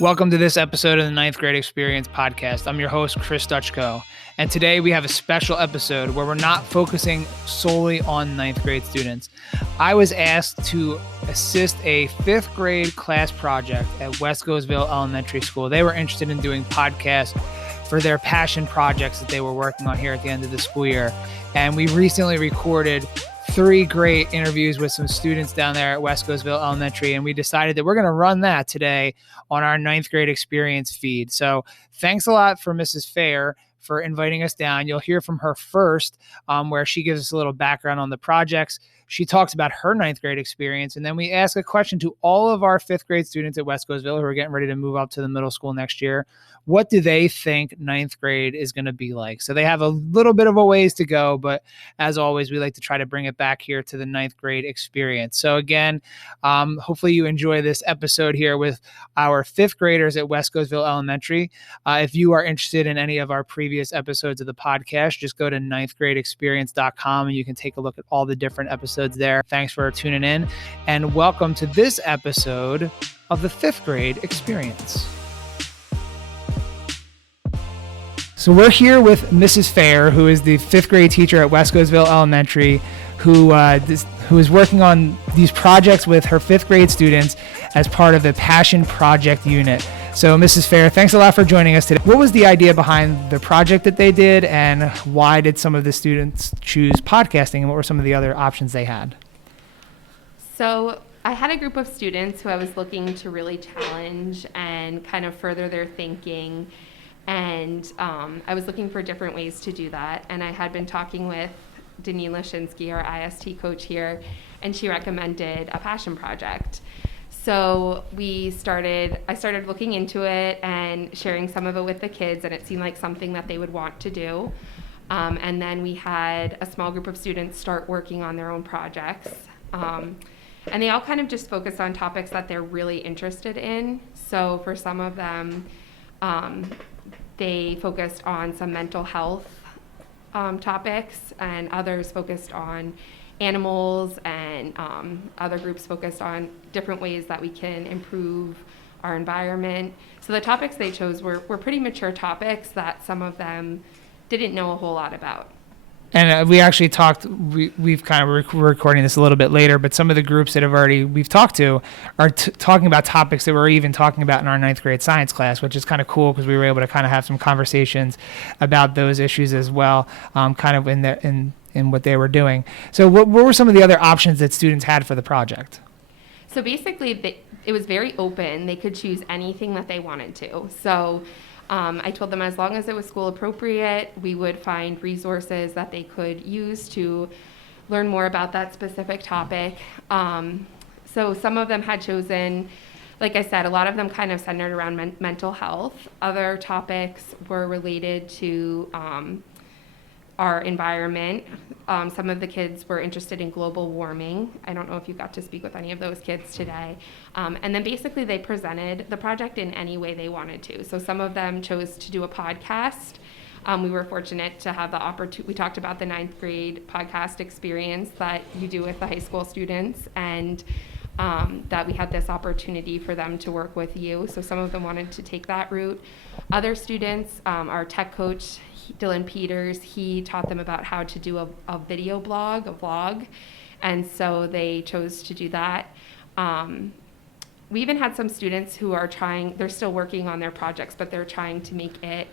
Welcome to this episode of the Ninth Grade Experience podcast. I'm your host, Chris Dutchko, and today we have a special episode where we're not focusing solely on ninth grade students. I was asked to assist a fifth grade class project at Wescosville Elementary School. They were interested in doing podcasts for their passion projects that they were working on here at the end of the school year, and we recently recorded 3 great interviews with some students down there at Wescosville Elementary, and we decided that we're going to run that today on our ninth grade experience feed. So thanks a lot for Mrs. Feher for inviting us down. You'll hear from her first, where she gives us a little background on the projects. She talks about her ninth grade experience, and then we ask a question to all of our fifth grade students at Wescosville who are getting ready to move up to the middle school next year. What do they think ninth grade is going to be like? So they have a little bit of a ways to go, but as always, we like to try to bring it back here to the ninth grade experience. So again, hopefully you enjoy this episode here with our fifth graders at Wescosville Elementary. If you are interested in any of our previous episodes of the podcast, just go to ninthgradeexperience.com and you can take a look at all the different episodes there. Thanks for tuning in, and welcome to this episode of the fifth grade experience. So we're here with Mrs. Feher, who is the fifth grade teacher at Wescosville Elementary, who is working on these projects with her fifth grade students as part of the Passion Project unit. So Mrs. Feher, thanks a lot for joining us today. What was the idea behind the project that they did, and why did some of the students choose podcasting, and what were some of the other options they had? So I had a group of students who I was looking to really challenge and kind of further their thinking. And I was looking for different ways to do that. And I had been talking with Deneen Lashinsky, our IST coach here, and she recommended a passion project. So I started looking into it and sharing some of it with the kids, and it seemed like something that they would want to do. And then we had a small group of students start working on their own projects. And they all kind of just focused on topics that they're really interested in. So for some of them, they focused on some mental health topics, and others focused on animals, and other groups focused on different ways that we can improve our environment. So the topics they chose were pretty mature topics that some of them didn't know a whole lot about. And we actually talked, we've kind of, we're recording this a little bit later, but some of the groups that we've talked to are talking about topics that we're even talking about in our ninth grade science class, which is kind of cool because we were able to kind of have some conversations about those issues as well, kind of in what they were doing. So what were some of the other options that students had for the project? So basically, it was very open. They could choose anything that they wanted to. So I told them as long as it was school appropriate, we would find resources that they could use to learn more about that specific topic. So some of them had chosen, like I said, a lot of them kind of centered around mental health. Other topics were related to our environment. Some of the kids were interested in global warming. I don't know if you got to speak with any of those kids today. And then basically they presented the project in any way they wanted to. So some of them chose to do a podcast. We were fortunate to have the opportunity. We talked about the ninth grade podcast experience that you do with the high school students, and that we had this opportunity for them to work with you. So some of them wanted to take that route. Other students, our tech coach, Dylan Peters, he taught them about how to do a video blog, a vlog, and so they chose to do that. We even had some students who are they're still working on their projects, but they're trying to make it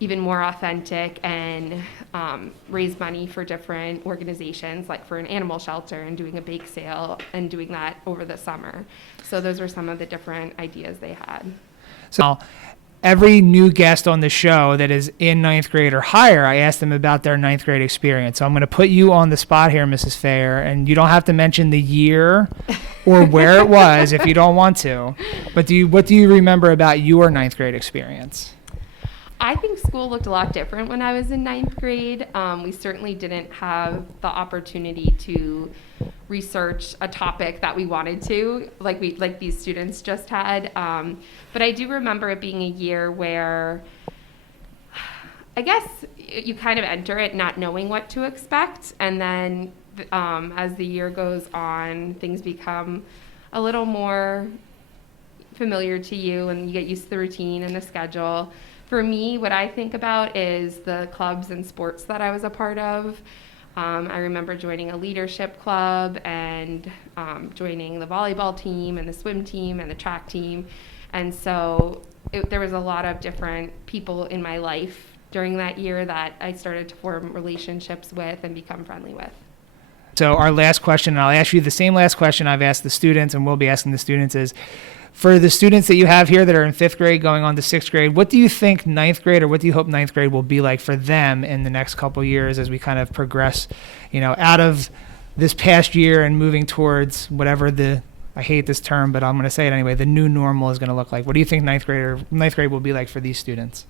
even more authentic and raise money for different organizations, like for an animal shelter, and doing a bake sale and doing that over the summer. So those were some of the different ideas they had. So every new guest on the show that is in ninth grade or higher, I ask them about their ninth grade experience. So I'm going to put you on the spot here, Mrs. Feher, and you don't have to mention the year or where it was if you don't want to. But what do you remember about your ninth grade experience? I think school looked a lot different when I was in ninth grade. We certainly didn't have the opportunity to research a topic that we wanted to, like these students just had. But I do remember it being a year where I guess you kind of enter it not knowing what to expect, and then as the year goes on, things become a little more familiar to you and you get used to the routine and the schedule. For me, what I think about is the clubs and sports that I was a part of. I remember joining a leadership club and joining the volleyball team and the swim team and the track team. And so there was a lot of different people in my life during that year that I started to form relationships with and become friendly with. So our last question, and I'll ask you the same last question I've asked the students and we'll be asking the students, is for the students that you have here that are in 5th grade going on to 6th grade, what do you think 9th grade, or what do you hope 9th grade will be like for them in the next couple of years as we kind of progress, out of this past year and moving towards whatever I hate this term, but I'm going to say it anyway, the new normal is going to look like? What do you think 9th grade will be like for these students?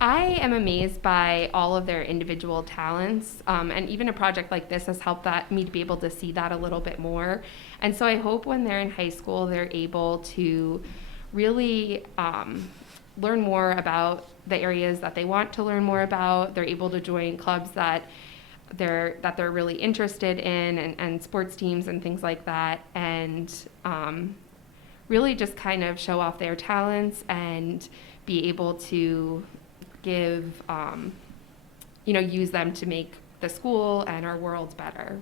I am amazed by all of their individual talents, and even a project like this has helped me to be able to see that a little bit more. And so I hope when they're in high school, they're able to really learn more about the areas that they want to learn more about. They're able to join clubs that they're really interested in, and sports teams and things like that, and really just kind of show off their talents and be able to give, use them to make the school and our world better.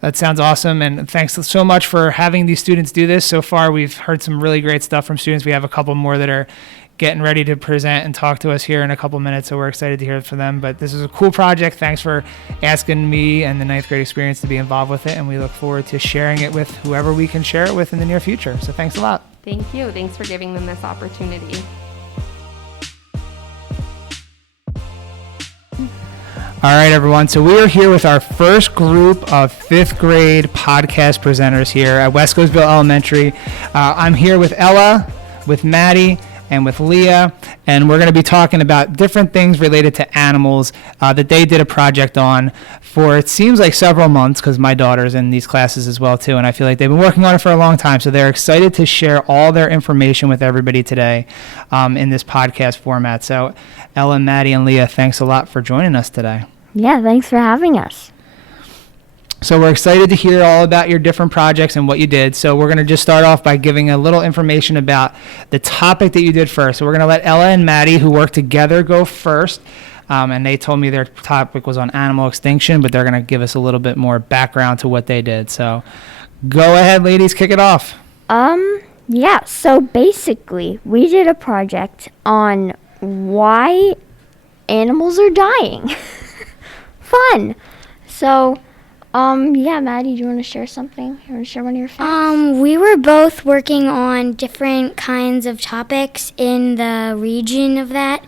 That sounds awesome, and thanks so much for having these students do this. So far, we've heard some really great stuff from students. We have a couple more that are getting ready to present and talk to us here in a couple minutes, so we're excited to hear from them. But this is a cool project. Thanks for asking me and the 9th grade experience to be involved with it, and we look forward to sharing it with whoever we can share it with in the near future. So thanks a lot. Thank you. Thanks for giving them this opportunity. All right, everyone. So we are here with our first group of 5th grade podcast presenters here at Wescosville Elementary. I'm here with Ella, with Maddy, and with Leah, and we're going to be talking about different things related to animals that they did a project on for, it seems like, several months, because my daughter's in these classes as well too, and I feel like they've been working on it for a long time, so they're excited to share all their information with everybody today in this podcast format. So Ella, Maddy, and Leah, thanks a lot for joining us today. Yeah, thanks for having us. So we're excited to hear all about your different projects and what you did. So we're going to just start off by giving a little information about the topic that you did first. So we're going to let Ella and Maddy, who work together, go first. And they told me their topic was on animal extinction, but they're going to give us a little bit more background to what they did. So go ahead, ladies, kick it off. Yeah, so basically we did a project on why animals are dying. Fun. So, yeah, Maddy, do you want to share something? You want to share one of your facts? We were both working on different kinds of topics in the region of that,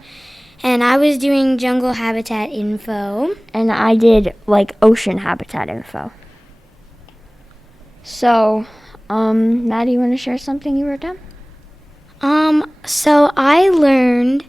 and I was doing jungle habitat info. And I did, ocean habitat info. So, Maddy, you want to share something you wrote down? So I learned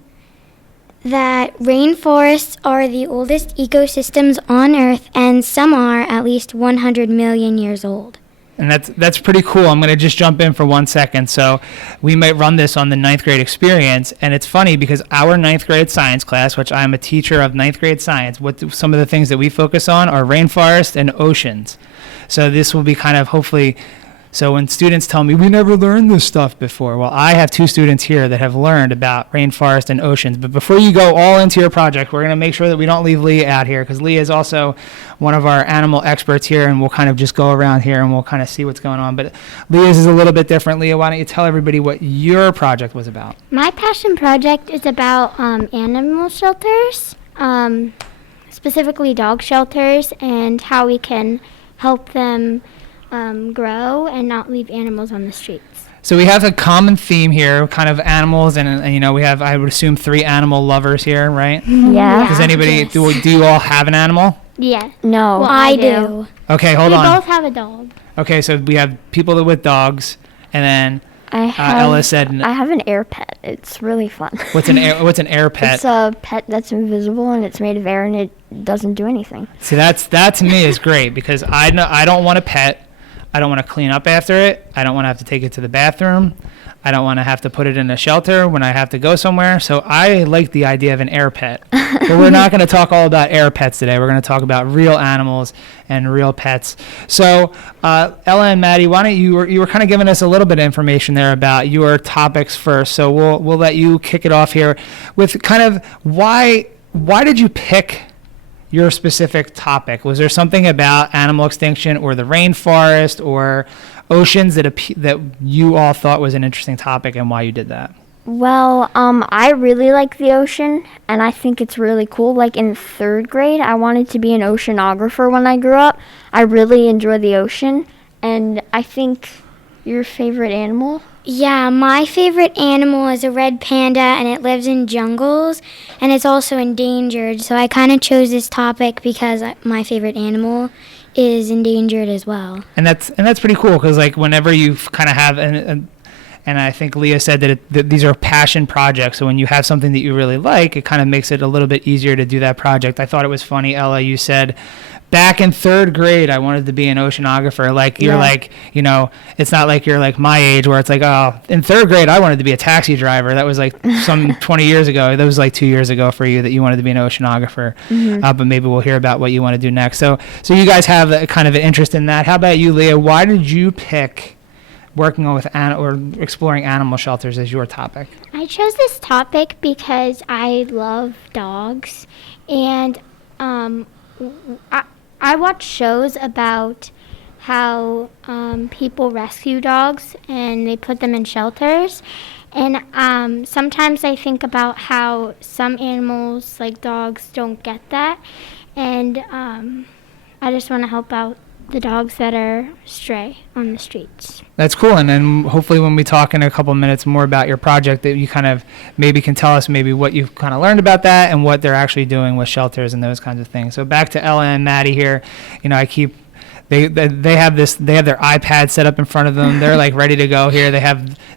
that rainforests are the oldest ecosystems on Earth, and some are at least 100 million years old. And that's pretty cool. I'm going to just jump in for 1 second. So we might run this on the 9th grade experience, and it's funny because our 9th grade science class, which I'm a teacher of 9th grade science, some of the things that we focus on are rainforests and oceans. So this will be kind of hopefully. So when students tell me, we never learned this stuff before, well, I have 2 students here that have learned about rainforest and oceans. But before you go all into your project, we're going to make sure that we don't leave Leah out here, because Leah is also one of our animal experts here, and we'll kind of just go around here and we'll kind of see what's going on. But Leah's is a little bit different. Leah, why don't you tell everybody what your project was about? My passion project is about animal shelters, specifically dog shelters, and how we can help them grow and not leave animals on the streets. So we have a common theme here, kind of animals, and we have, I would assume, 3 animal lovers here, right? Yeah. Does anybody, Yes. do you all have an animal? Yeah. No. Well, I do. Okay, hold on. We both have a dog. Okay, so we have people with dogs, and then Ella said, I have an air pet. It's really fun. What's an air pet? It's a pet that's invisible and it's made of air and it doesn't do anything. See, that to me is great, because I don't want a pet. I don't want to clean up after it. I don't want to have to take it to the bathroom. I don't want to have to put it in a shelter when I have to go somewhere. So I like the idea of an air pet. But we're not going to talk all about air pets today. We're going to talk about real animals and real pets. So Ella and Maddy, why don't you were kind of giving us a little bit of information there about your topics first. So we'll let you kick it off here with kind of why did you pick your specific topic? Was there something about animal extinction or the rainforest or oceans that you all thought was an interesting topic, and why you did that? Well, I really like the ocean, and I think it's really cool. Like in 3rd grade, I wanted to be an oceanographer when I grew up. I really enjoy the ocean, and I think your favorite animal? Yeah, my favorite animal is a red panda, and it lives in jungles, and it's also endangered. So I kind of chose this topic because my favorite animal is endangered as well. And that's pretty cool, because like whenever you kind of have and I think Leah said that these are passion projects. So when you have something that you really like, it kind of makes it a little bit easier to do that project. I thought it was funny, Ella, you said back in 3rd grade, I wanted to be an oceanographer. Like you're like, you know, it's not like you're like my age where it's like, oh, in 3rd grade, I wanted to be a taxi driver. That was like some 20 years ago. That was like 2 years ago for you that you wanted to be an oceanographer. But maybe we'll hear about what you want to do next. So you guys have a kind of an interest in that. How about you, Leah? Why did you pick working with or exploring animal shelters as your topic? I chose this topic because I love dogs, and I watch shows about how people rescue dogs and they put them in shelters. And sometimes I think about how some animals, like dogs, don't get that. And I just want to help out the dogs that are stray on the streets. That's cool. And then hopefully when we talk in a couple of minutes more about your project, that you kind of maybe can tell us maybe what you've kind of learned about that and what they're actually doing with shelters and those kinds of things. So back to Ella and Maddy here. You know, they have their iPad set up in front of them. They're like ready to go here.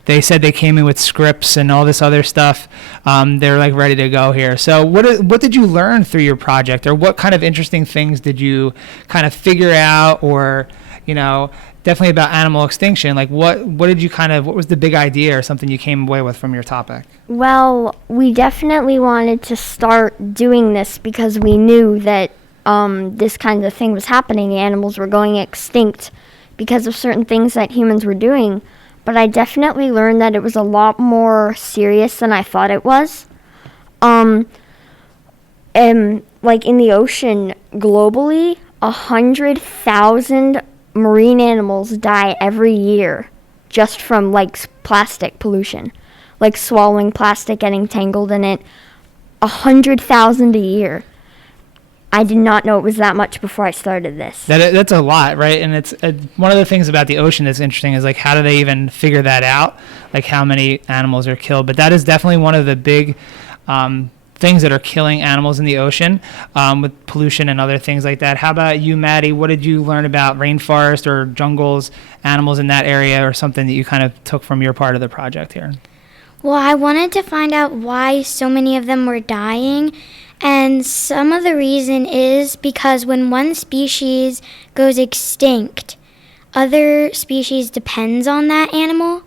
They said they came in with scripts and all this other stuff. They're like ready to go here. So what did you learn through your project, or what kind of interesting things did you kind of figure out, or, you know, definitely about animal extinction? Like what was the big idea or something you came away with from your topic? Well, we definitely wanted to start doing this because we knew that this kind of thing was happening. The animals were going extinct because of certain things that humans were doing. But I definitely learned that it was a lot more serious than I thought it was. And like in the ocean globally, 100,000 marine animals die every year just from like plastic pollution, like swallowing plastic, getting tangled in it. 100,000 a year. I did not know it was that much before I started this. That's a lot, right? And it's one of the things about the ocean that's interesting is like, how do they even figure that out? Like how many animals are killed? But that is definitely one of the big things that are killing animals in the ocean, with pollution and other things like that. How about you, Maddy? What did you learn about rainforest or jungles, animals in that area, or something that you kind of took from your part of the project here? Well, I wanted to find out why so many of them were dying. And some of the reason is because when one species goes extinct, other species depends on that animal.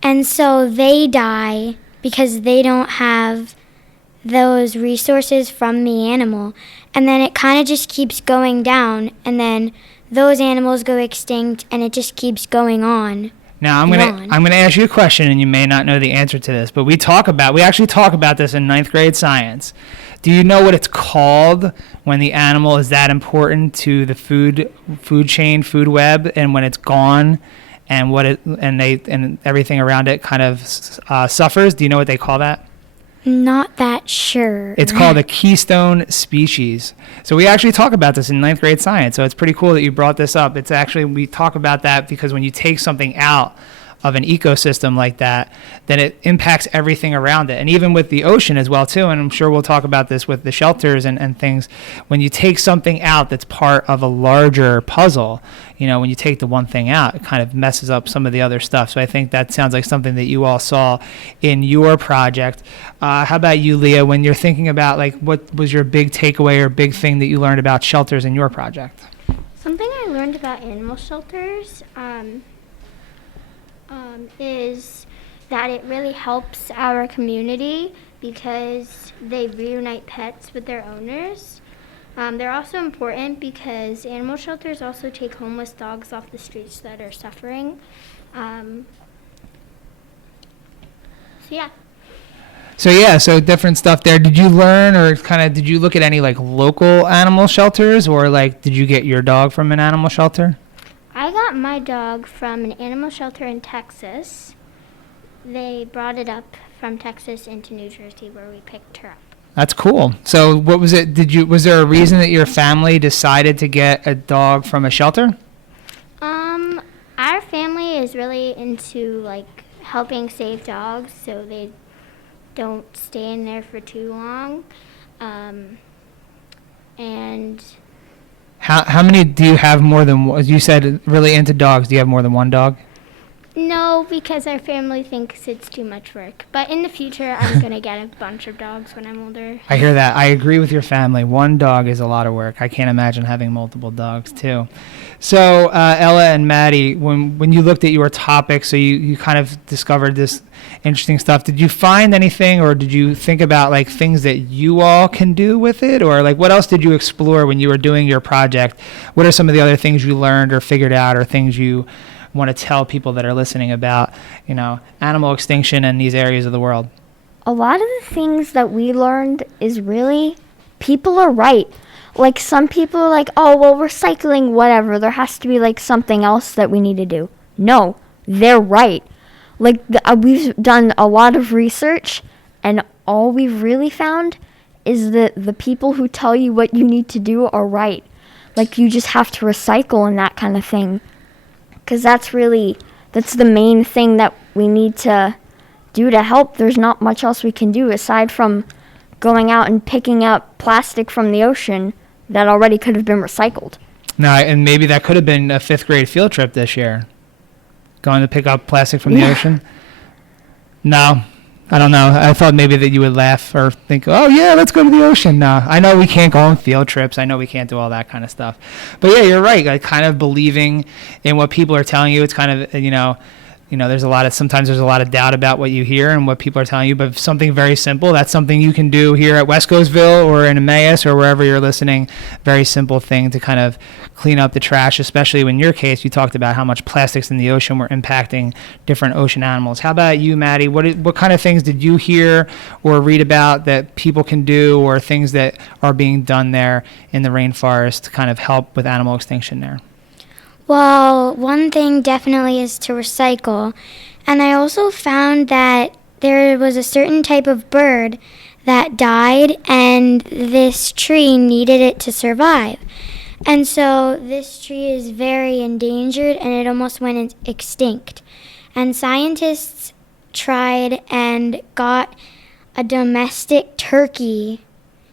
And so they die because they don't have those resources from the animal. And then it kind of just keeps going down. And then those animals go extinct and it just keeps going on. Now I'm gonna ask you a question, and you may not know the answer to this, but we actually talk about this in 9th grade science. Do you know what it's called when the animal is that important to the food chain, food web, and when it's gone, and and everything around it kind of suffers? Do you know what they call that? Not that sure. It's called a keystone species. So we actually talk about this in 9th grade science. So it's pretty cool that you brought this up. It's actually, we talk about that because when you take something out of an ecosystem like that, then it impacts everything around it. And even with the ocean as well too, and I'm sure we'll talk about this with the shelters and things, when you take something out that's part of a larger puzzle, you know, when you take the one thing out, it kind of messes up some of the other stuff. So I think that sounds like something that you all saw in your project. How about you, Leah, when you're thinking about like what was your big takeaway or big thing that you learned about shelters in your project? So Something I learned about animal shelters is that it really helps our community because they reunite pets with their owners. They're also important because animal shelters also take homeless dogs off the streets that are suffering. So different stuff there. Did you learn or did you look at any like local animal shelters, or like did you get your dog from an animal shelter? I got my dog from an animal shelter in Texas. They brought it up from Texas into New Jersey where we picked her up. That's cool. So what was it? Was there a reason that your family decided to get a dog from a shelter? Our family is really into like helping save dogs so they don't stay in there for too long. And how many do you have? More than one? You said really into dogs. Do you have more than one dog? no, because our family thinks it's too much work. But in the future, I'm going to get a bunch of dogs when I'm older. I hear that. I agree with your family. One dog is a lot of work. I can't imagine having multiple dogs, too. So, Ella and Maddy, when you looked at your topic, so you kind of discovered this interesting stuff, did you find anything, or did you think about, like, things that you all can do with it? Or, like, what else did you explore when you were doing your project? What are some of the other things you learned or figured out, or things you want to tell people that are listening about, you know, animal extinction in these areas of the world? A lot of the things that we learned is really people are right. Like, some people are like, oh, well, recycling, whatever. There has to be, like, something else that we need to do. No, they're right. Like, we've done a lot of research, and all we've really found is that the people who tell you what you need to do are right. Like, you just have to recycle and that kind of thing. Because that's the main thing that we need to do to help. There's not much else we can do aside from going out and picking up plastic from the ocean that already could have been recycled. No, and maybe that could have been a 5th grade field trip this year. Going to pick up plastic from the ocean. No, I don't know. I thought maybe that you would laugh or think, oh, yeah, let's go to the ocean. No, I know we can't go on field trips. I know we can't do all that kind of stuff. But, yeah, you're right. Like, kind of believing in what people are telling you. It's kind of, sometimes there's a lot of doubt about what you hear and what people are telling you. But something very simple, that's something you can do here at Wescosville or in Emmaus or wherever you're listening. Very simple thing to kind of clean up the trash, especially in your case, you talked about how much plastics in the ocean were impacting different ocean animals. How about you, Maddy? What kind of things did you hear or read about that people can do, or things that are being done there in the rainforest to kind of help with animal extinction there? Well, one thing definitely is to recycle. And I also found that there was a certain type of bird that died, and this tree needed it to survive. And so this tree is very endangered, and it almost went extinct. And scientists tried and got a domestic turkey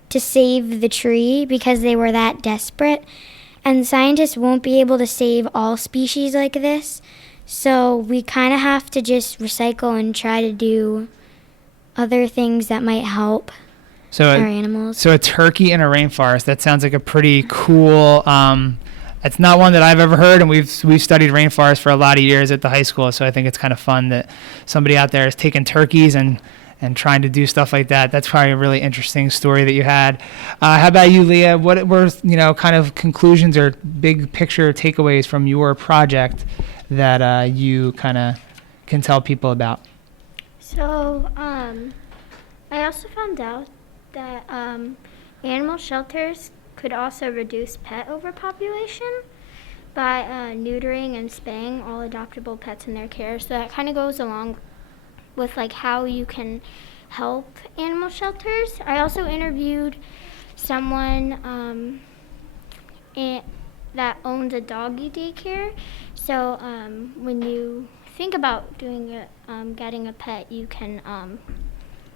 to save the tree because they were that desperate. And scientists won't be able to save all species like this, so we kind of have to just recycle and try to do other things that might help our animals. So a turkey in a rainforest, that sounds like a pretty cool, it's not one that I've ever heard, and we've studied rainforests for a lot of years at the high school, so I think it's kind of fun that somebody out there is taking turkeys and trying to do stuff like that. That's probably a really interesting story that you had. How about you, Leah? What were, kind of conclusions or big picture takeaways from your project that you kind of can tell people about? So, I also found out that animal shelters could also reduce pet overpopulation by neutering and spaying all adoptable pets in their care. So that kind of goes along with like how you can help animal shelters. I also interviewed someone that owns a doggy daycare. So when you think about getting a pet, you can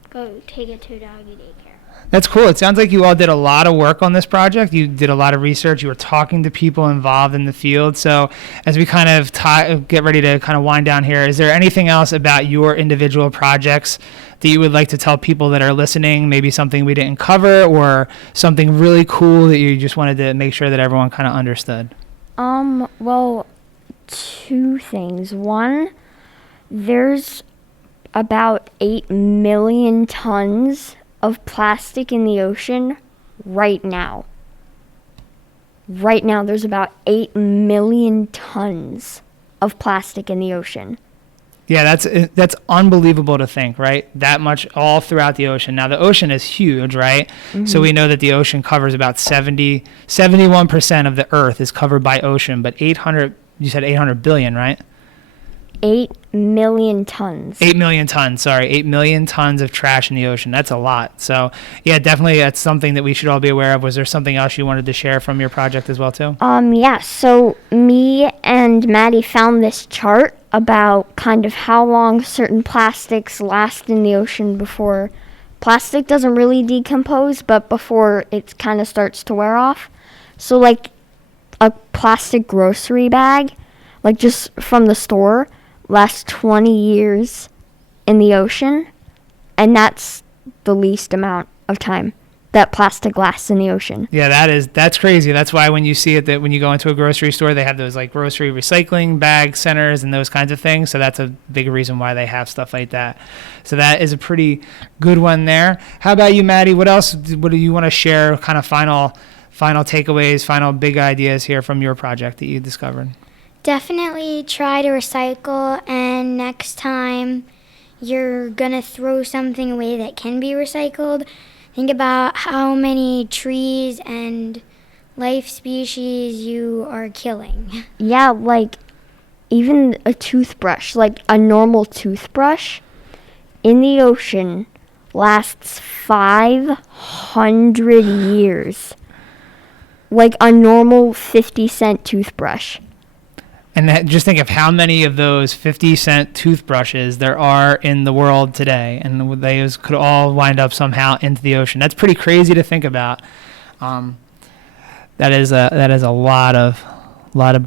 go take it to a doggy daycare. That's cool. It sounds like you all did a lot of work on this project. You did a lot of research. You were talking to people involved in the field. So as we kind of get ready to kind of wind down here, is there anything else about your individual projects that you would like to tell people that are listening, maybe something we didn't cover or something really cool that you just wanted to make sure that everyone kind of understood? Well, two things. One, there's about 8 million tons of plastic in the ocean right now. Right now, there's about 8 million tons of plastic in the ocean. Yeah, that's unbelievable to think, right? That much all throughout the ocean. Now, the ocean is huge, right? Mm-hmm. So we know that the ocean covers about 71% of the Earth is covered by ocean, but you said 800 billion, right? 8 million tons. 8 million tons, sorry. 8 million tons of trash in the ocean. That's a lot. So, yeah, definitely that's something that we should all be aware of. Was there something else you wanted to share from your project as well, too? Yeah, so me and Maddy found this chart about kind of how long certain plastics last in the ocean before plastic doesn't really decompose, but before it kind of starts to wear off. So, like, a plastic grocery bag, like just from the store, lasts 20 years in the ocean, and that's the least amount of time that plastic lasts in the ocean. Yeah, that's crazy. That's why when you see it, that when you go into a grocery store, they have those like grocery recycling bag centers and those kinds of things. So that's a big reason why they have stuff like that. So that is a pretty good one there. How about you, Maddy? What do you want to share, kind of final takeaways, final big ideas here from your project that you discovered? Definitely try to recycle, and next time you're going to throw something away that can be recycled, think about how many trees and life species you are killing. Yeah, like even a toothbrush, like a normal toothbrush in the ocean lasts 500 years. Like a normal 50-cent toothbrush. And just think of how many of those 50-cent toothbrushes there are in the world today, and those could all wind up somehow into the ocean. That's pretty crazy to think about. That is a lot of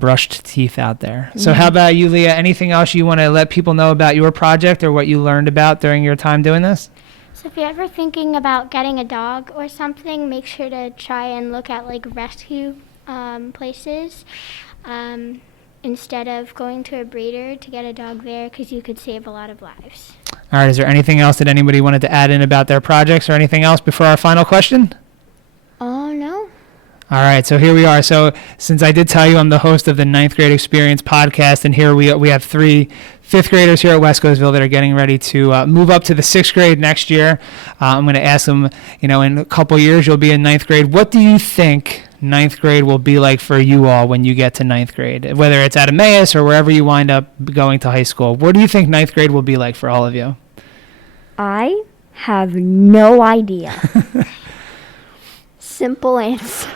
brushed teeth out there. So how about you, Leah? Anything else you want to let people know about your project or what you learned about during your time doing this? So if you're ever thinking about getting a dog or something, make sure to try and look at like rescue places. Instead of going to a breeder to get a dog there, because you could save a lot of lives. All right, is there anything else that anybody wanted to add in about their projects or anything else before our final question? Oh, no. All right, so here we are. So since I did tell you I'm the host of the 9th Grade Experience podcast, and here we have 3 fifth graders here at Wescosville that are getting ready to move up to the 6th grade next year. I'm going to ask them, in a couple years you'll be in 9th grade. What do you think 9th grade will be like for you all when you get to 9th grade, whether it's at Emmaus or wherever you wind up going to high school? What do you think 9th grade will be like for all of you? I have no idea. Simple answer.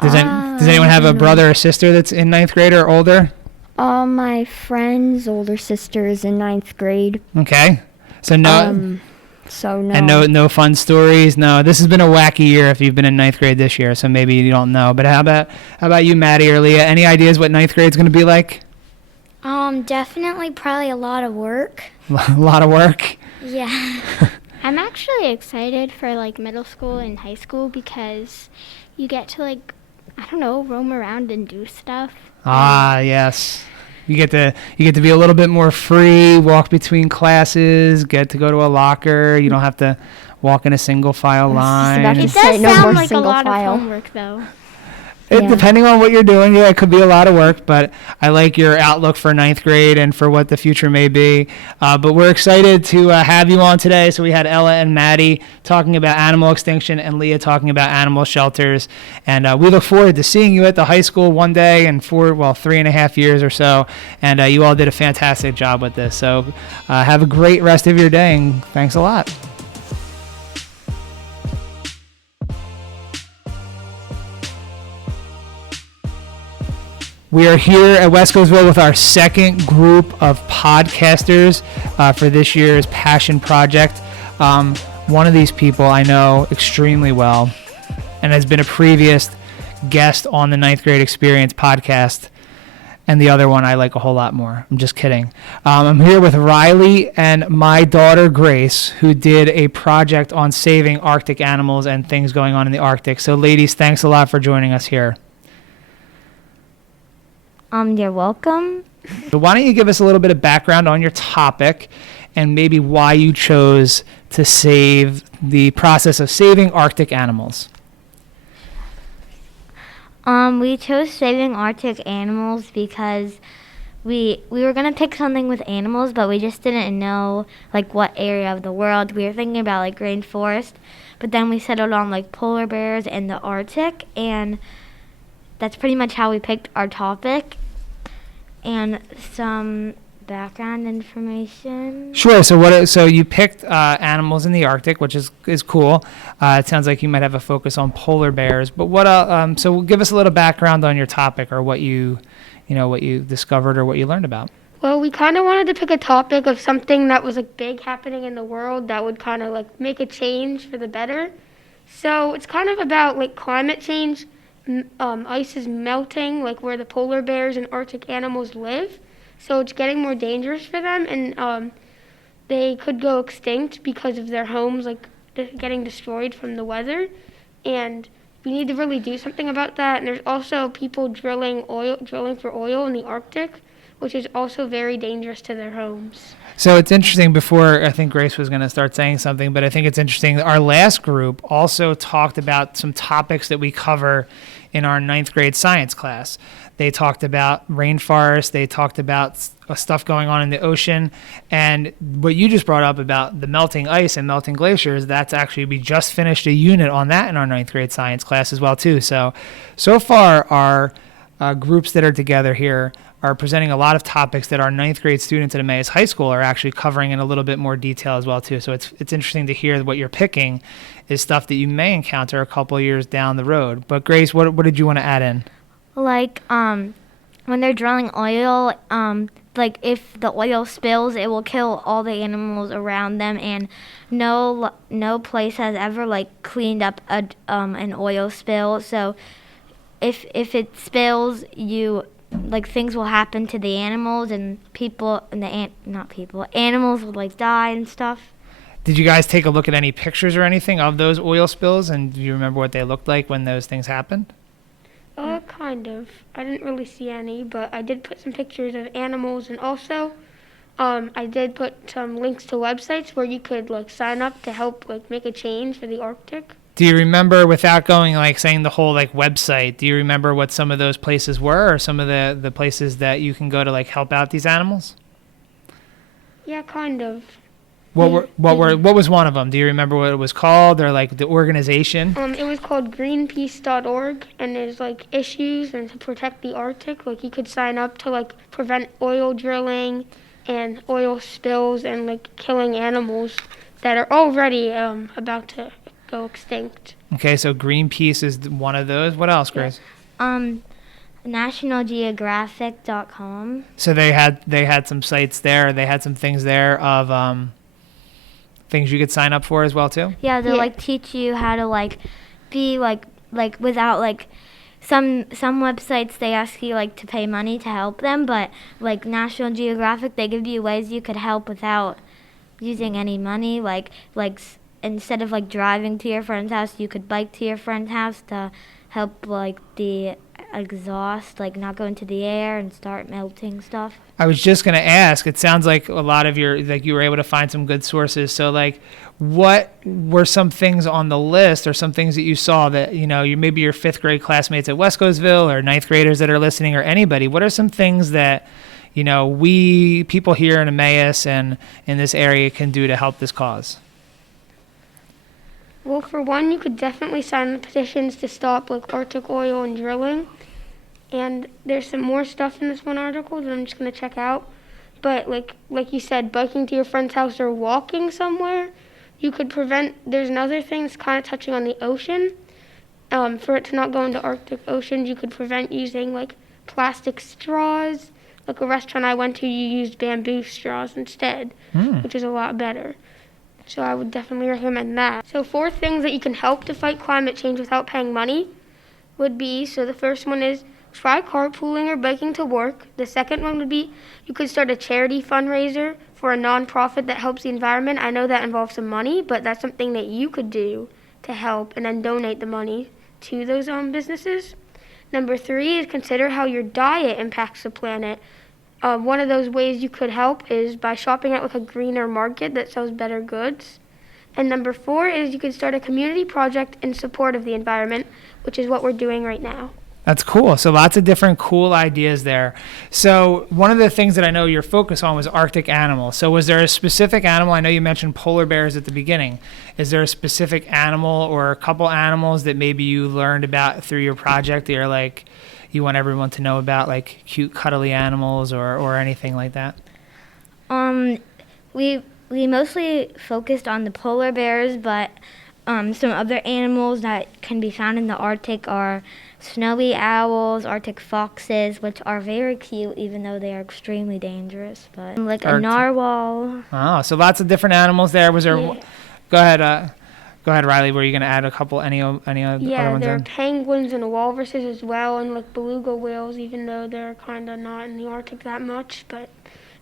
Does anyone have a brother or sister that's in 9th grade or older? My friend's older sister is in 9th grade. Okay. So no. So no. And no fun stories. No, this has been a wacky year if you've been in 9th grade this year. So maybe you don't know. But how about you, Maddy or Leah? Any ideas what 9th grade is going to be like? Definitely probably a lot of work. A lot of work. Yeah. I'm actually excited for like middle school and high school because you get to roam around and do stuff. Ah, yes. You get to be a little bit more free, walk between classes, get to go to a locker. You don't have to walk in a single file line. It does sound like a lot of homework, though. Depending on what you're doing, it could be a lot of work, but I like your outlook for 9th grade and for what the future may be. But we're excited to have you on today. So we had Ella and Maddy talking about animal extinction and Leah talking about animal shelters. And we look forward to seeing you at the high school one day in 3.5 years or so. And you all did a fantastic job with this. So have a great rest of your day, and thanks a lot. We are here at Wescosville with our second group of podcasters for this year's Passion Project. One of these people I know extremely well and has been a previous guest on the 9th Grade Experience podcast, and the other one I like a whole lot more. I'm just kidding. I'm here with Riley and my daughter Grace, who did a project on saving Arctic animals and things going on in the Arctic. So ladies, thanks a lot for joining us here. You're welcome. So why don't you give us a little bit of background on your topic and maybe why you chose to save the process of saving Arctic animals? We chose saving Arctic animals because we were gonna pick something with animals, but we just didn't know like what area of the world. We were thinking about like rainforest, but then we settled on like polar bears and the Arctic, and that's pretty much how we picked our topic. And some background information. Sure. So you picked animals in the Arctic, which is cool. It sounds like you might have a focus on polar bears. But what? So give us a little background on your topic, or what you discovered, or what you learned about. Well, we kind of wanted to pick a topic of something that was like big happening in the world that would kind of like make a change for the better. So it's kind of about like climate change. Ice is melting, like where the polar bears and Arctic animals live. So it's getting more dangerous for them, and they could go extinct because of their homes like getting destroyed from the weather. And we need to really do something about that. And there's also people drilling for oil in the Arctic, which is also very dangerous to their homes. So it's interesting. Before, I think Grace was going to start saying something, but I think it's interesting. Our last group also talked about some topics that we cover in our 9th grade science class. They talked about rainforests. They talked about stuff going on in the ocean. And what you just brought up about the melting ice and melting glaciers, that's actually, we just finished a unit on that in our 9th grade science class as well, too. So far, our groups that are together here are presenting a lot of topics that our 9th grade students at Emmaus High School are actually covering in a little bit more detail as well, too. So it's interesting to hear what you're picking is stuff that you may encounter a couple of years down the road. But Grace, what did you want to add in? Like when they're drilling oil, like if the oil spills, it will kill all the animals around them, and no place has ever like cleaned up an oil spill. So if it spills, things will happen to the animals, and animals will like die and stuff. Did you guys take a look at any pictures or anything of those oil spills, and do you remember what they looked like when those things happened? Kind of. I didn't really see any, but I did put some pictures of animals, and also I did put some links to websites where you could like sign up to help like make a change for the Arctic. Do you remember, without going like saying the whole like website, do you remember what some of those places were, or some of the places that you can go to like help out these animals? Yeah, kind of. What was one of them? Do you remember what it was called, or like the organization? It was called Greenpeace.org, and there's like issues and to protect the Arctic. Like you could sign up to like prevent oil drilling and oil spills and like killing animals that are already about to go extinct. Okay, so Greenpeace is one of those. What else, Grace? NationalGeographic.com. So they had some sites there. They had some things there of things you could sign up for as well too. Yeah, they'll like teach you how to like be like without like some websites they ask you like to pay money to help them, but like National Geographic, they give you ways you could help without using any money. Like instead of like driving to your friend's house, you could bike to your friend's house to help like the exhaust like not go into the air and start melting stuff. I was just going to ask, it sounds like a lot of you were able to find some good sources. So like, what were some things on the list, or some things that you saw that, maybe your 5th grade classmates at Wescosville, or 9th graders that are listening, or anybody, what are some things that, we people here in Emmaus and in this area can do to help this cause? Well, for one, you could definitely sign the petitions to stop like Arctic oil and drilling. And there's some more stuff in this one article that I'm just going to check out. But like you said, biking to your friend's house or walking somewhere, you could prevent, there's another thing that's kind of touching on the ocean. For it to not go into Arctic oceans, you could prevent using like plastic straws. Like a restaurant I went to, you used bamboo straws instead, which is a lot better. So I would definitely recommend that. So 4 things that you can help to fight climate change without paying money would be, so the first one is try carpooling or biking to work. The second one would be you could start a charity fundraiser for a nonprofit that helps the environment. I know that involves some money, but that's something that you could do to help, and then donate the money to those businesses. Number 3 is consider how your diet impacts the planet. One of those ways you could help is by shopping at like a greener market that sells better goods. And number 4 is you can start a community project in support of the environment, which is what we're doing right now. That's cool. So lots of different cool ideas there. So one of the things that I know your focus on was Arctic animals. So was there a specific animal? I know you mentioned polar bears at the beginning. Is there a specific animal or a couple animals that maybe you learned about through your project that you're like, you want everyone to know about, like cute, cuddly animals or anything like that? We mostly focused on the polar bears, but some other animals that can be found in the Arctic are snowy owls, Arctic foxes, which are very cute even though they are extremely dangerous. But like a narwhal. Oh, so lots of different animals there. Was there? Yeah. Go ahead, Riley. Were you going to add a couple? Any other ones? Yeah, there are in? penguins and walruses as well, and like beluga whales, even though they're kind of not in the Arctic that much. But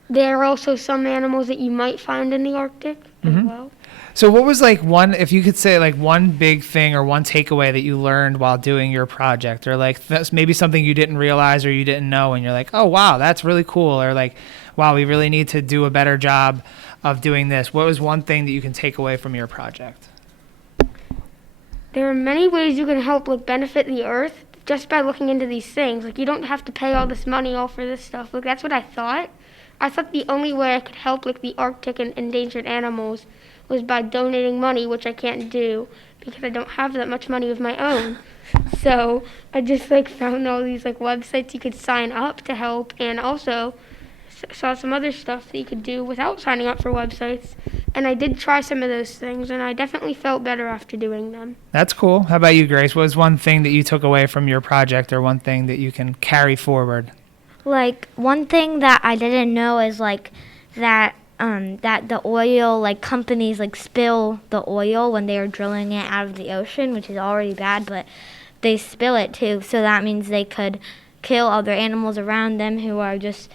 there are also some animals that you might find in the Arctic as well. So what was like one, if you could say like one big thing or one takeaway that you learned while doing your project, or like that's maybe something you didn't realize or you didn't know and you're like, oh wow, that's really cool, or like, wow, we really need to do a better job of doing this. What was one thing that you can take away from your project? There are many ways you can help like benefit the earth just by looking into these things. Like you don't have to pay all this money all for this stuff. Like that's what I thought. I thought the only way I could help like the Arctic and endangered animals was by donating money, which I can't do because I don't have that much money of my own. So I just like found all these like websites you could sign up to help, and also saw some other stuff that you could do without signing up for websites. And I did try some of those things, and I definitely felt better after doing them. That's cool. How about you, Grace? What was one thing that you took away from your project, or one thing that you can carry forward? Like one thing that I didn't know is like that the oil, like companies like spill the oil when they are drilling it out of the ocean, which is already bad, but they spill it too. So that means they could kill other animals around them who are just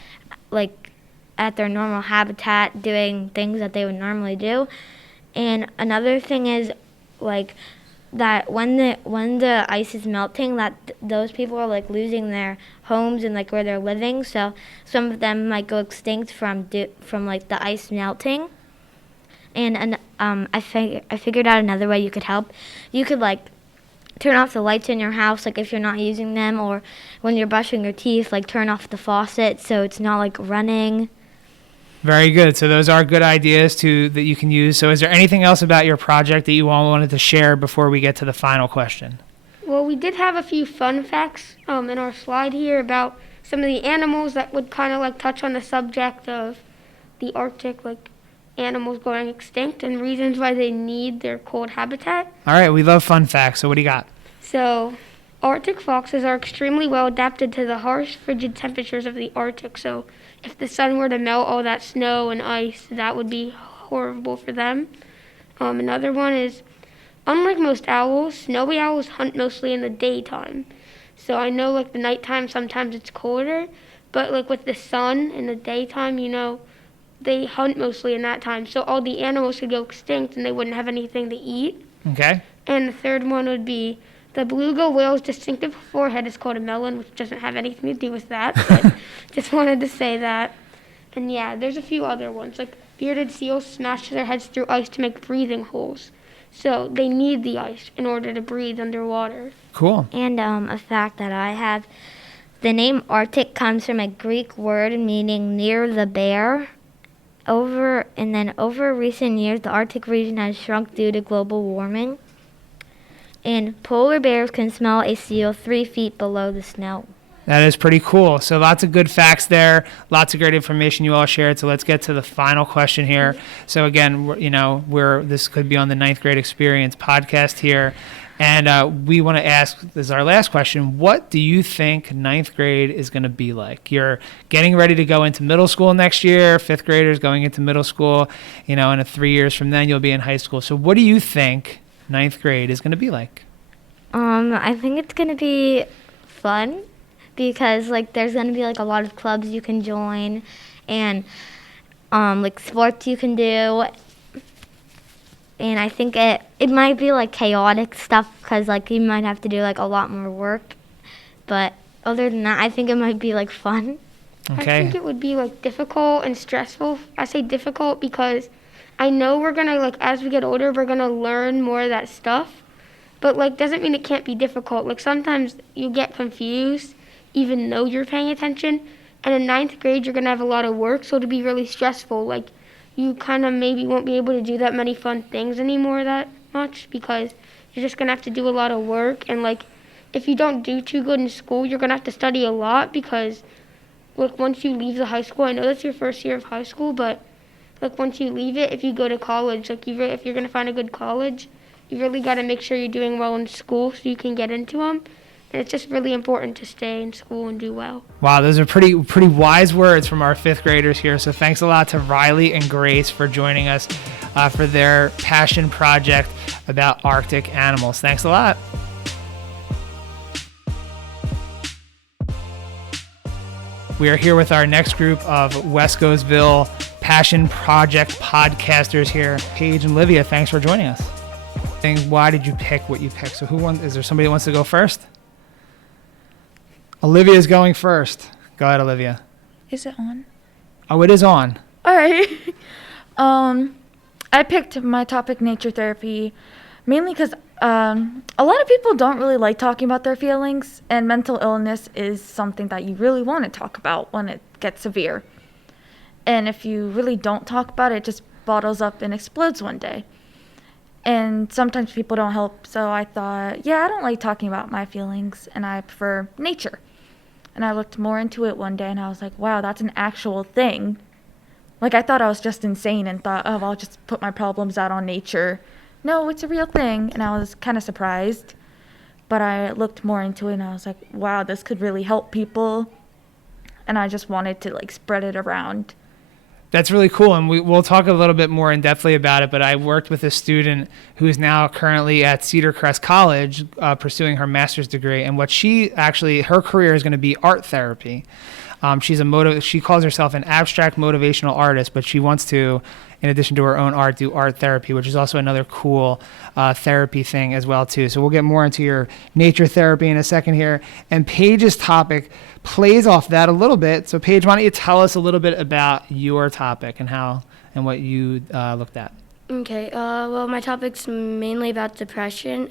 like at their normal habitat doing things that they would normally do. And another thing is like that when the ice is melting, that those people are like losing their homes and like where they're living, so some of them might go extinct from like the ice melting. And I figured out another way you could help. You could like turn off the lights in your house, like if you're not using them, or when you're brushing your teeth, like turn off the faucet so it's not like running. Very good. So those are good ideas that you can use. So is there anything else about your project that you all wanted to share before we get to the final question? Well, we did have a few fun facts in our slide here about some of the animals that would kind of like touch on the subject of the Arctic, like animals going extinct and reasons why they need their cold habitat. All right, we love fun facts. So what do you got? So Arctic foxes are extremely well adapted to the harsh, frigid temperatures of the Arctic. So if the sun were to melt all that snow and ice, that would be horrible for them. Another one is, unlike most owls, snowy owls hunt mostly in the daytime. So I know like the nighttime sometimes it's colder, but like with the sun in the daytime, you know, they hunt mostly in that time. So all the animals could go extinct and they wouldn't have anything to eat. Okay. And the third one would be the beluga whale's distinctive forehead is called a melon, which doesn't have anything to do with that, but just wanted to say that. And yeah, there's a few other ones, like bearded seals smash their heads through ice to make breathing holes. So they need the ice in order to breathe underwater. Cool. And a fact that I have, the name Arctic comes from a Greek word meaning near the bear. Over recent years, the Arctic region has shrunk due to global warming. And polar bears can smell a seal 3 feet below the snow. That is pretty cool. So lots of good facts there, lots of great information you all shared. So let's get to the final question here. So again, this could be on the 9th Grade Experience podcast here. And we want to ask, this is our last question, what do you think 9th grade is going to be like? You're getting ready to go into middle school next year, 5th graders going into middle school, and 3 years from then you'll be in high school. So what do you think 9th grade is going to be like? I think it's going to be fun because like there's going to be like a lot of clubs you can join and like sports you can do. And I think it might be like chaotic stuff because like you might have to do like a lot more work But other than that, I think it might be like fun. I Okay. think it would be like difficult and stressful. I say difficult because I know we're gonna like as we get older we're gonna learn more of that stuff. But like doesn't mean it can't be difficult. Like sometimes you get confused even though you're paying attention. And in ninth grade you're gonna have a lot of work, so it'll be really stressful. Like you kind of maybe won't be able to do that many fun things anymore that much because you're just gonna have to do a lot of work. And like if you don't do too good in school, you're gonna have to study a lot because like once you leave the high school, I know that's your first year of high school, but like once you leave it, if you go to college, like if you're gonna find a good college, you really got to make sure you're doing well in school so you can get into them. And it's just really important to stay in school and do well. Wow, those are pretty wise words from our fifth graders here. So thanks a lot to Riley and Grace for joining us for their passion project about Arctic animals. Thanks a lot. We are here with our next group of Wescosville Passion Project podcasters here. Paige and Olivia, thanks for joining us. And why did you pick what you picked? So is there somebody that wants to go first? Olivia's going first. Go ahead, Olivia. Is it on? Oh, it is on. All right. I picked my topic nature therapy mainly because a lot of people don't really like talking about their feelings, and mental illness is something that you really want to talk about when it gets severe. And if you really don't talk about it, it just bottles up and explodes one day. And sometimes people don't help, so I thought, yeah, I don't like talking about my feelings, and I prefer nature. And I looked more into it one day, and I was like, wow, that's an actual thing. Like, I thought I was just insane and thought, oh, I'll just put my problems out on nature. No, it's a real thing, and I was kind of surprised. But I looked more into it, and I was like, wow, this could really help people. And I just wanted to, like, spread it around. That's really cool, and we'll talk a little bit more in-depthly about it, but I worked with a student who is now currently at Cedar Crest College pursuing her master's degree, and her career is going to be art therapy. She calls herself an abstract motivational artist, but she wants to, in addition to her own art, do art therapy, which is also another cool therapy thing as well, too. So we'll get more into your nature therapy in a second here, and Paige's topic plays off that a little bit. So Paige, why don't you tell us a little bit about your topic and what you looked at? Okay, well, my topic's mainly about depression,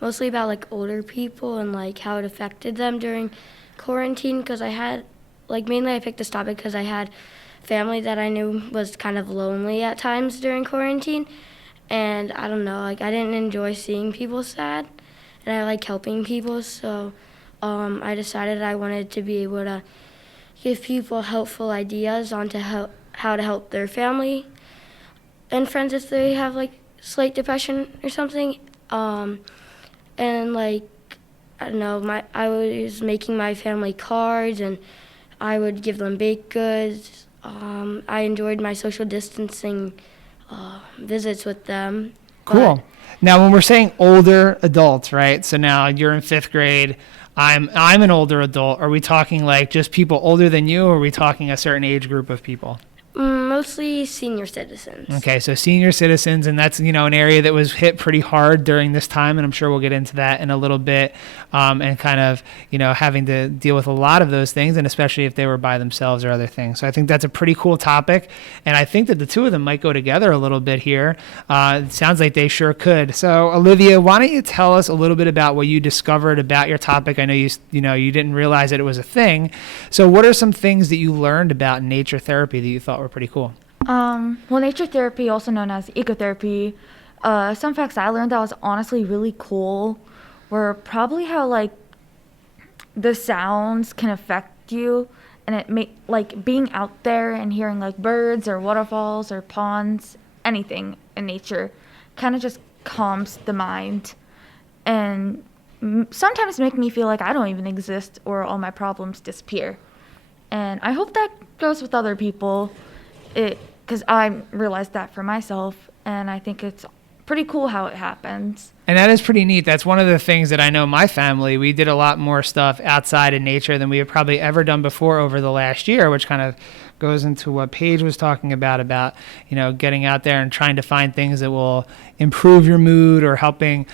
mostly about like older people and like how it affected them during quarantine, because mainly I picked this topic because I had family that I knew was kind of lonely at times during quarantine, and I don't know, like I didn't enjoy seeing people sad, and I like helping people, so I decided I wanted to be able to give people helpful ideas on how to help their family and friends if they have like slight depression or something. And like, I don't know, I was making my family cards and I would give them baked goods. I enjoyed my social distancing visits with them. Cool. Now, when we're saying older adults, right? So now you're in fifth grade. I'm an older adult. Are we talking like just people older than you, or are we talking a certain age group of people? Mostly senior citizens. Okay, so senior citizens, and that's, an area that was hit pretty hard during this time, and I'm sure we'll get into that in a little bit, and kind of, having to deal with a lot of those things, and especially if they were by themselves or other things. So I think that's a pretty cool topic, and I think that the two of them might go together a little bit here. It sounds like they sure could. So Olivia, why don't you tell us a little bit about what you discovered about your topic? I know you didn't realize that it was a thing. So what are some things that you learned about nature therapy that you thought were pretty cool? Well, nature therapy, also known as ecotherapy, some facts I learned that was honestly really cool were probably how, like, the sounds can affect you, and it being out there and hearing, like, birds or waterfalls or ponds, anything in nature, kind of just calms the mind, and sometimes make me feel like I don't even exist or all my problems disappear. And I hope that goes with other people, because I realized that for myself, and I think it's pretty cool how it happens. And that is pretty neat. That's one of the things that I know my family, we did a lot more stuff outside in nature than we have probably ever done before over the last year, which kind of goes into what Paige was talking about, getting out there and trying to find things that will improve your mood or helping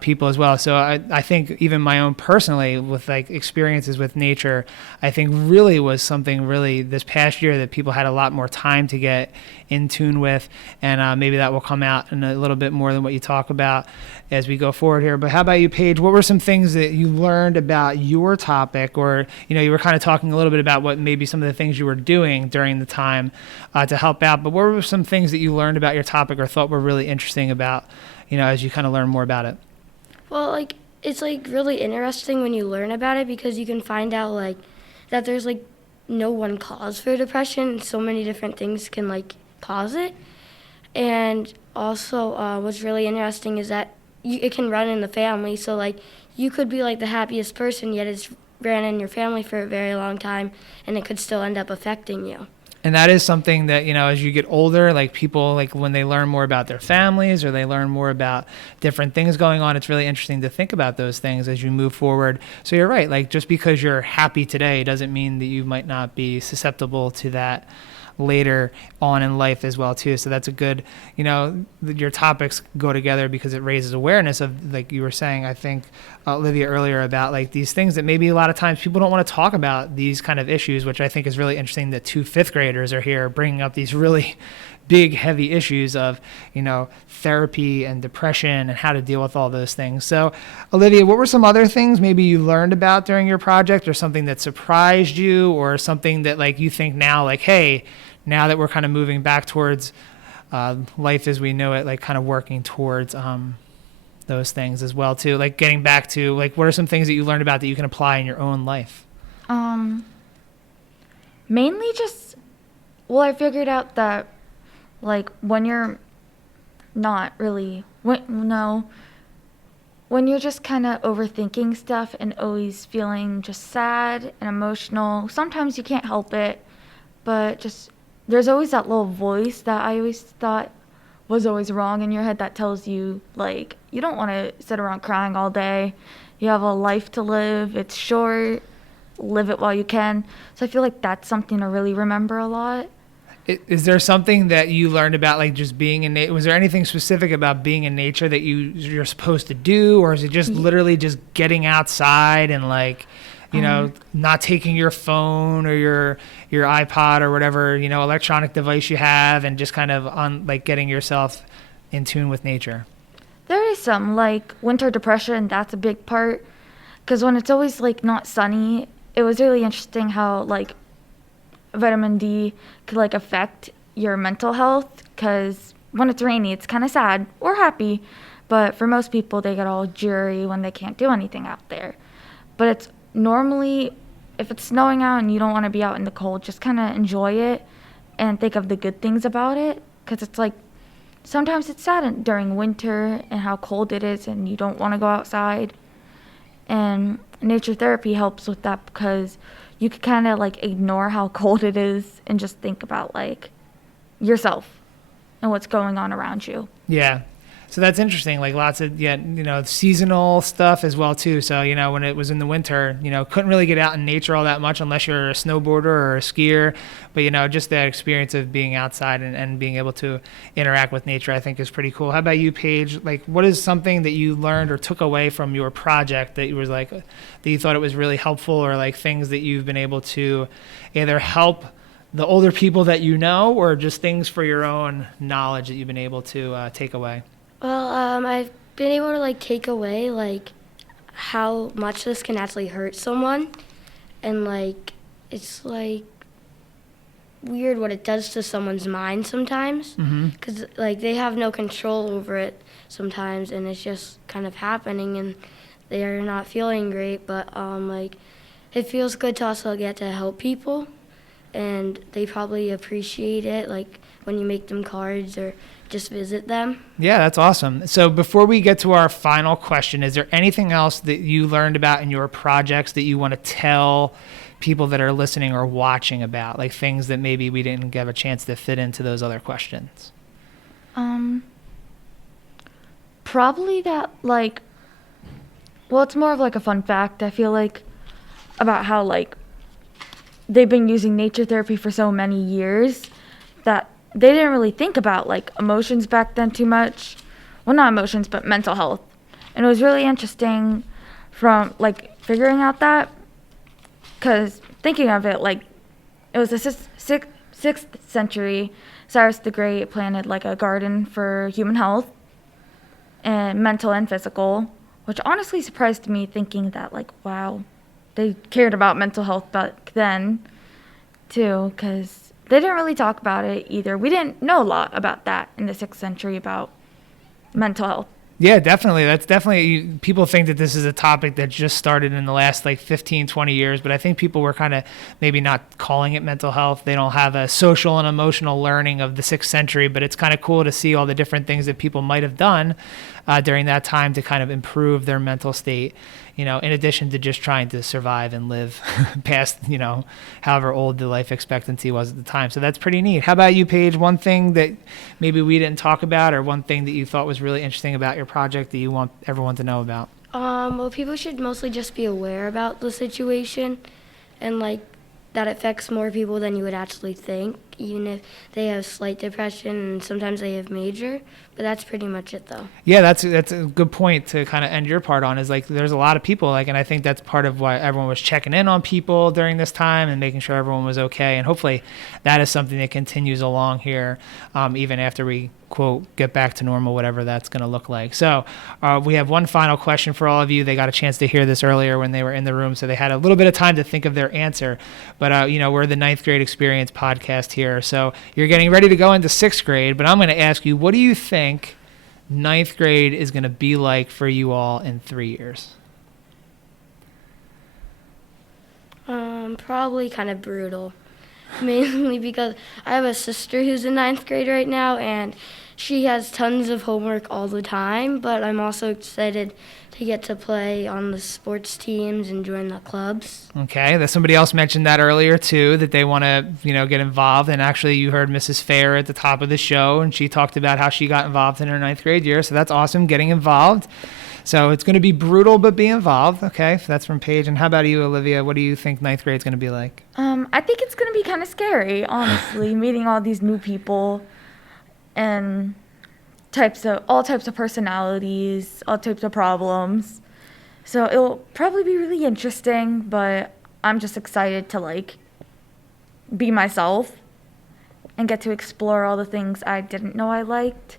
people as well. So I think even my own personally with like experiences with nature, I think really was something really this past year that people had a lot more time to get in tune with. And maybe that will come out in a little bit more than what you talk about as we go forward here. But how about you, Paige? What were some things that you learned about your topic, or, you were kind of talking a little bit about what maybe some of the things you were doing during the time to help out, but what were some things that you learned about your topic or thought were really interesting about, as you kind of learn more about it? Well, like, it's like really interesting when you learn about it because you can find out like that there's like no one cause for depression. So many different things can like cause it. And also what's really interesting is that it can run in the family. So like you could be like the happiest person, yet it's ran in your family for a very long time, and it could still end up affecting you. And that is something that, as you get older, like people, like when they learn more about their families or they learn more about different things going on, it's really interesting to think about those things as you move forward. So you're right. Like just because you're happy today doesn't mean that you might not be susceptible to that later on in life as well too. So that's a good, your topics go together because it raises awareness of, like you were saying, I think Olivia earlier, about like these things that maybe a lot of times people don't want to talk about, these kind of issues, which I think is really interesting that 2 fifth graders are here bringing up these really big, heavy issues of, therapy and depression and how to deal with all those things. So Olivia, what were some other things maybe you learned about during your project, or something that surprised you, or something that like you think now, like, hey, now that we're kind of moving back towards life as we know it, like kind of working towards those things as well too, like getting back to like, what are some things that you learned about that you can apply in your own life? Mainly just, I figured out that like when you're not really, when you're just kind of overthinking stuff and always feeling just sad and emotional, sometimes you can't help it, but just there's always that little voice that I always thought was always wrong in your head that tells you, like, you don't want to sit around crying all day. You have a life to live. It's short. Live it while you can. So I feel like that's something to really remember a lot. Is there something that you learned about, like, just being in nature? Was there anything specific about being in nature that you're supposed to do? Or is it just literally just getting outside and, like, not taking your phone or your iPod or whatever, electronic device you have, and just kind of on like getting yourself in tune with nature? There is some, like, winter depression. That's a big part. Because when it's always, like, not sunny, it was really interesting how, like, vitamin D could, like, affect your mental health. Because when it's rainy, it's kind of sad or happy. But for most people, they get all jittery when they can't do anything out there. But it's normally, if it's snowing out and you don't want to be out in the cold, just kind of enjoy it and think of the good things about it, because it's like sometimes it's sad during winter and how cold it is and you don't want to go outside. And nature therapy helps with that because you can kind of like ignore how cold it is and just think about like yourself and what's going on around you. Yeah. So that's interesting, like lots of, seasonal stuff as well too. So, when it was in the winter, couldn't really get out in nature all that much unless you're a snowboarder or a skier. But, just that experience of being outside and being able to interact with nature, I think is pretty cool. How about you, Paige? Like, what is something that you learned or took away from your project that you was like, that you thought it was really helpful, or like things that you've been able to either help the older people that or just things for your own knowledge that you've been able to take away? Well, I've been able to like take away like how much this can actually hurt someone, and like it's like weird what it does to someone's mind sometimes, because like they have no control over it sometimes, and it's just kind of happening, and they are not feeling great. But like it feels good to also get to help people, and they probably appreciate it, like when you make them cards or just visit them. Yeah, that's awesome. So before we get to our final question, is there anything else that you learned about in your projects that you want to tell people that are listening or watching about, like things that maybe we didn't give a chance to fit into those other questions? Probably that, like, well, it's more of like a fun fact, I feel like, about how, like, they've been using nature therapy for so many years that they didn't really think about, like, emotions back then too much. Well, not emotions, but mental health. And it was really interesting from, like, figuring out that, because thinking of it, like, it was the 6th century, Cyrus the Great planted, like, a garden for human health, and mental and physical, which honestly surprised me, thinking that, like, wow, they cared about mental health back then too, because they didn't really talk about it either. We didn't know a lot about that in the 6th century about mental health. Yeah, definitely. That's definitely, people think that this is a topic that just started in the last like 15, 20 years, but I think people were kind of maybe not calling it mental health. They don't have a social and emotional learning of the 6th century, but it's kind of cool to see all the different things that people might have done during that time to kind of improve their mental state, you know, in addition to just trying to survive and live past, you know, however old the life expectancy was at the time. So that's pretty neat. How about you, Paige? One thing that maybe we didn't talk about, or one thing that you thought was really interesting about your project that you want everyone to know about? Well, people should mostly just be aware about the situation and, like, that affects more people than you would actually think, even if they have slight depression and sometimes they have major. But that's pretty much it, though. Yeah, that's a good point to kind of end your part on, is like there's a lot of people, like, and I think that's part of why everyone was checking in on people during this time and making sure everyone was okay. And hopefully that is something that continues along here, even after we, quote, get back to normal, whatever that's going to look like. So we have one final question for all of you. They got a chance to hear this earlier when they were in the room, so they had a little bit of time to think of their answer. But, you know, we're the 9th grade experience podcast here. So you're getting ready to go into 6th grade, but I'm going to ask you, what do you think 9th grade is going to be like for you all in 3 years? Probably kind of brutal, mainly because I have a sister who's in 9th grade right now, and she has tons of homework all the time, but I'm also excited to get to play on the sports teams and join the clubs. Okay, that somebody else mentioned that earlier too, that they want to, you know, get involved. And actually you heard Mrs. Feher at the top of the show, and she talked about how she got involved in her 9th grade year. So that's awesome, getting involved. So it's going to be brutal, but be involved. Okay, so that's from Paige. And how about you, Olivia? What do you think 9th grade is going to be like? I think it's going to be kind of scary, honestly, meeting all these new people and all types of personalities, all types of problems. So it'll probably be really interesting, but I'm just excited to, like, be myself and get to explore all the things I didn't know I liked.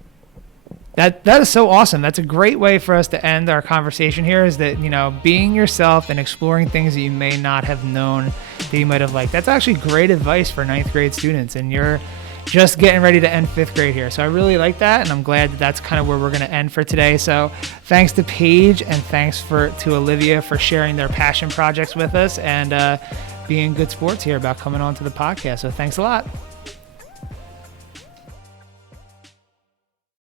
That is so awesome. That's a great way for us to end our conversation here, is that, you know, being yourself and exploring things that you may not have known that you might have liked. That's actually great advice for 9th grade students, and you're just getting ready to end 5th grade here. So I really like that, and I'm glad that that's kind of where we're going to end for today. So thanks to Paige, and thanks to Olivia for sharing their passion projects with us and being good sports here about coming on to the podcast. So thanks a lot.